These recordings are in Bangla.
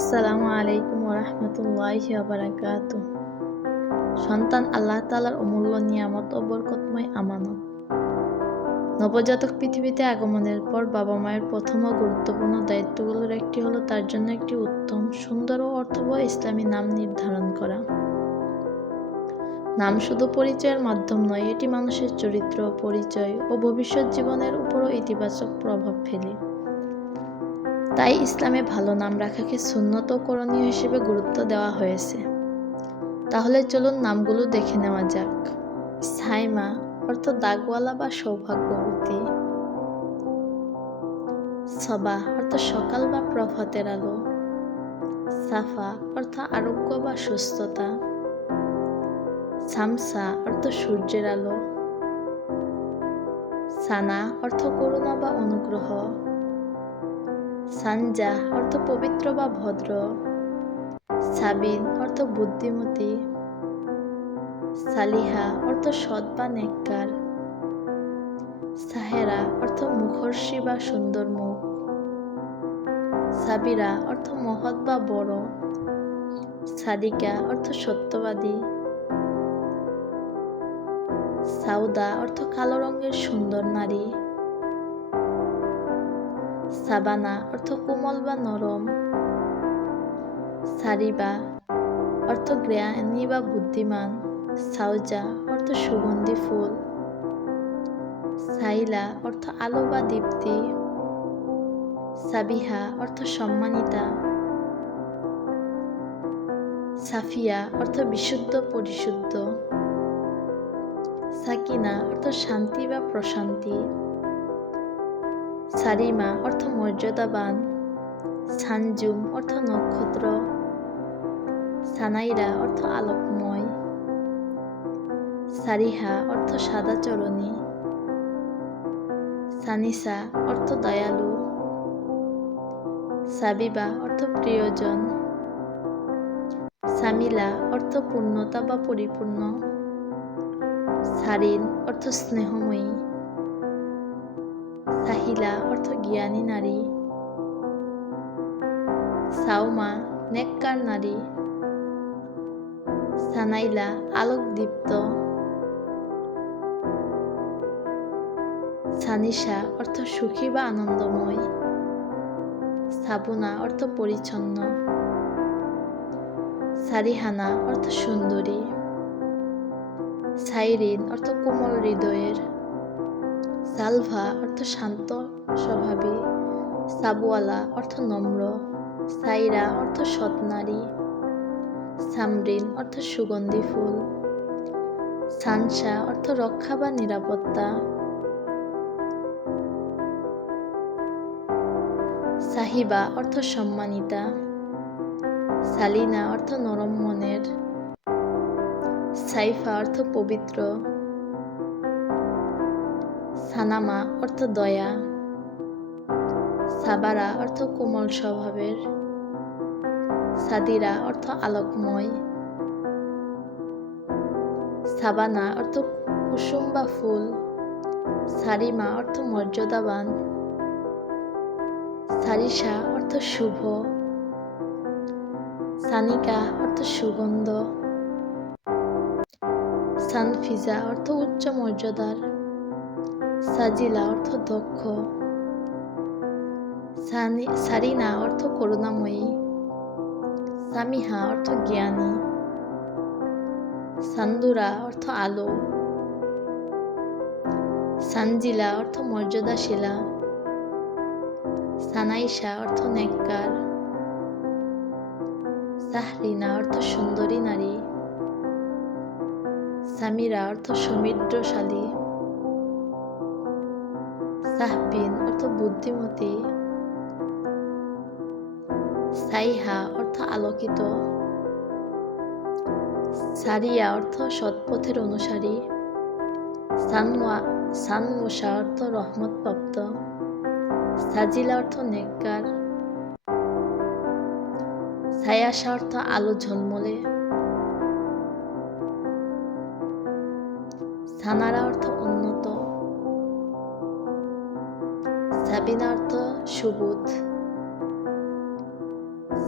আসসালামু আলাইকুম ওরহমতুল্লাহ বারাকাতু সন্তান আল্লাহ তালার অমূল্য নিয়ামত ও বরকতময় আমানত। নবজাতক পৃথিবীতে আগমনের পর বাবা মায়ের প্রথম ও গুরুত্বপূর্ণ দায়িত্বগুলোর একটি হলো তার জন্য একটি উত্তম, সুন্দর ও অর্থবহ ইসলামী নাম নির্ধারণ করা। নাম শুধু পরিচয়ের মাধ্যম নয়, এটি মানুষের চরিত্র, পরিচয় ও ভবিষ্যৎ জীবনের উপরও ইতিবাচক প্রভাব ফেলে। তাই ইসলামে ভালো নাম রাখাকে সুন্নত করণীয় হিসেবে গুরুত্ব দেওয়া হয়েছে। তাহলে চলুন নামগুলো দেখে নেওয়া যাক। সাইমা অর্থ দাগওয়ালা বা সৌভাগ্যবতী। সবা অর্থ সকাল বা প্রভাতের আলো। সাফা অর্থ আরোগ্য বা সুস্থতা। সামসা অর্থ সূর্যের আলো। সানা অর্থ করুণা বা অনুগ্রহ। সানজা অর্থ পবিত্র বা ভদ্র। সাবিন অর্থ বুদ্ধিমতী। সালিহা অর্থ সৎ বা নেককার। সাহেরা অর্থ মুখর্ষী বা সুন্দর মুখ। সাবিরা অর্থ মহৎ বা বড়। সাদিকা অর্থ সত্যবাদী। সাউদা অর্থ কালো রঙের সুন্দর নারী। সাবানা অর্থ কোমল বা নরম। সারিবা অর্থ জ্ঞানী বা বুদ্ধিমান। সাউজা অর্থ সুগন্ধি ফুল। সাইলা অর্থ আলো বা দীপ্তি। সাবিহা অর্থ সম্মানিতা। সাফিয়া অর্থ বিশুদ্ধ, পরিশুদ্ধ। সাকিনা অর্থ শান্তি বা প্রশান্তি। সারিমা অর্থ মর্যাদাবান সানজুম অর্থ নক্ষত্র। সানাইরা অর্থ আলোকময়। সারিহা অর্থ সাদা চরণী। সানিসা অর্থ দয়ালু। সাবিবা অর্থ প্রিয়জন। সামিলা অর্থ পূর্ণতা বা পরিপূর্ণ। সারিন অর্থ স্নেহময়ী। সাহিলা অর্থ জ্ঞানী নারী। সাউমা নেককার নারী। সানাইলা, আলোকদীপ্ত। সানিশা অর্থ সুখী বা আনন্দময়। সাবুনা অর্থ পরিচ্ছন্ন সারিহানা অর্থ সুন্দরী সাইরিন অর্থ কোমল হৃদয়ের। সালভা অর্থ শান্ত, স্বভাবী। সাবুয়ালা অর্থ নম্র। সাইরা অর্থ সৎ নারী। সামরিন অর্থ সুগন্ধি ফুল। সানসা অর্থ রক্ষা বা নিরাপত্তা। সাহিবা অর্থ সম্মানিতা। সালিনা অর্থ নরম মনের। সাইফা অর্থ পবিত্র। সানামা অর্থ দয়া, সাবারা অর্থ কোমল স্বভাবের, সাদিরা অর্থ আলোকময়, সাবানা অর্থ কুসুম বা ফুল, সারিমা অর্থ মর্যাদাবান, সারিসা অর্থ শুভ, সানিকা অর্থ সুগন্ধ, সানফিজা অর্থ উচ্চ মর্যাদার। সাজিলা অর্থ দক্ষ। সারিনা অর্থ করুণাময়ী। সামিহা অর্থ জ্ঞানী। সান্দুরা অর্থ আলো। সানজিলা অর্থ মর্যাদাশীলা। সানাইশা অর্থ নেককার সাহরিনা অর্থ সুন্দরী নারী। সামিরা অর্থ সমৃদ্ধশালী। সাহবিন অর্থ বুদ্ধিমতী। সাইহা অর্থ আলোকিত। সারিয়া অর্থ সৎপথের অনুসারী। সানমুসা অর্থ রহমতপ্রাপ্ত। সাজিলা অর্থ নেককার। সায়াসা অর্থ আলো ঝলমলে। সানারা অর্থ উন্নত সাবিনা অর্থ সুবোধ।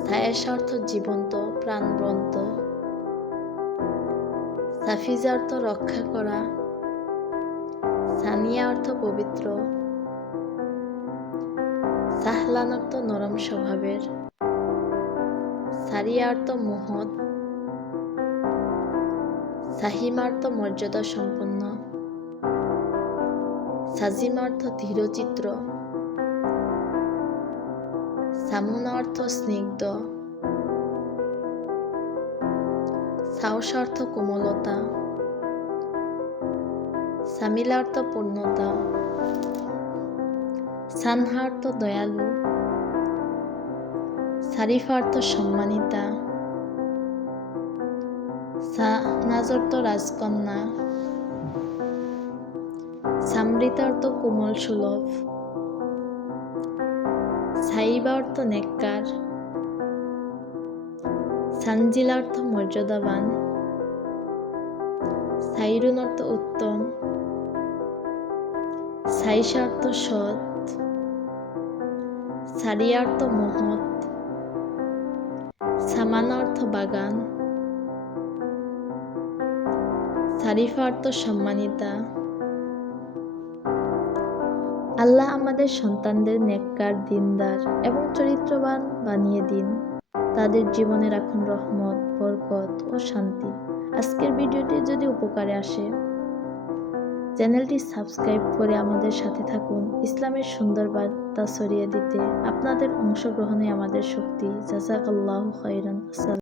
সায়েশা অর্থ জীবন্ত, প্রাণবন্ত। সাফিজা অর্থ রক্ষা করা। সানিয়া অর্থ পবিত্র। সাহলান অর্থ নরম স্বভাবের। সারিয়া অর্থ মহৎ। সাহিমা অর্থ মর্যাদা সম্পন্ন সাজিমা অর্থ ধীরচিত্র। সামুনা অর্থ স্নিগ্ধ। সাহস অর্থ কোমলতা। সামিলা অর্থ পূর্ণতা। সানহা অর্থ দয়ালু। সারিফা অর্থ সম্মানিতা। সানাজ অর্থ রাজকন্যা। সামৃতা অর্থ কোমল সুলভ। সাইবা অর্থ নেককার সানজিলা অর্থ মর্যাদাবান সাইরুন অর্থ উত্তম সাইসা অর্থ সৎ সারিয়া অর্থ মহৎ সামানা অর্থ বাগান সারিফা অর্থ সম্মানিতা আল্লাহ আমাদের সন্তানদের নেককার, দিনদার এবং চরিত্রবান বানিয়ে দিন। তাদের জীবনে রাখুন রহমত, বরকত ও শান্তি। আজকের ভিডিওটি যদি উপকারে আসে, চ্যানেলটি সাবস্ক্রাইব করে আমাদের সাথে থাকুন। ইসলামের সুন্দর বার্তা ছড়িয়ে দিতে আপনাদের অংশগ্রহণে আমাদের শক্তি। জাজাকাল্লাহ আসসালাম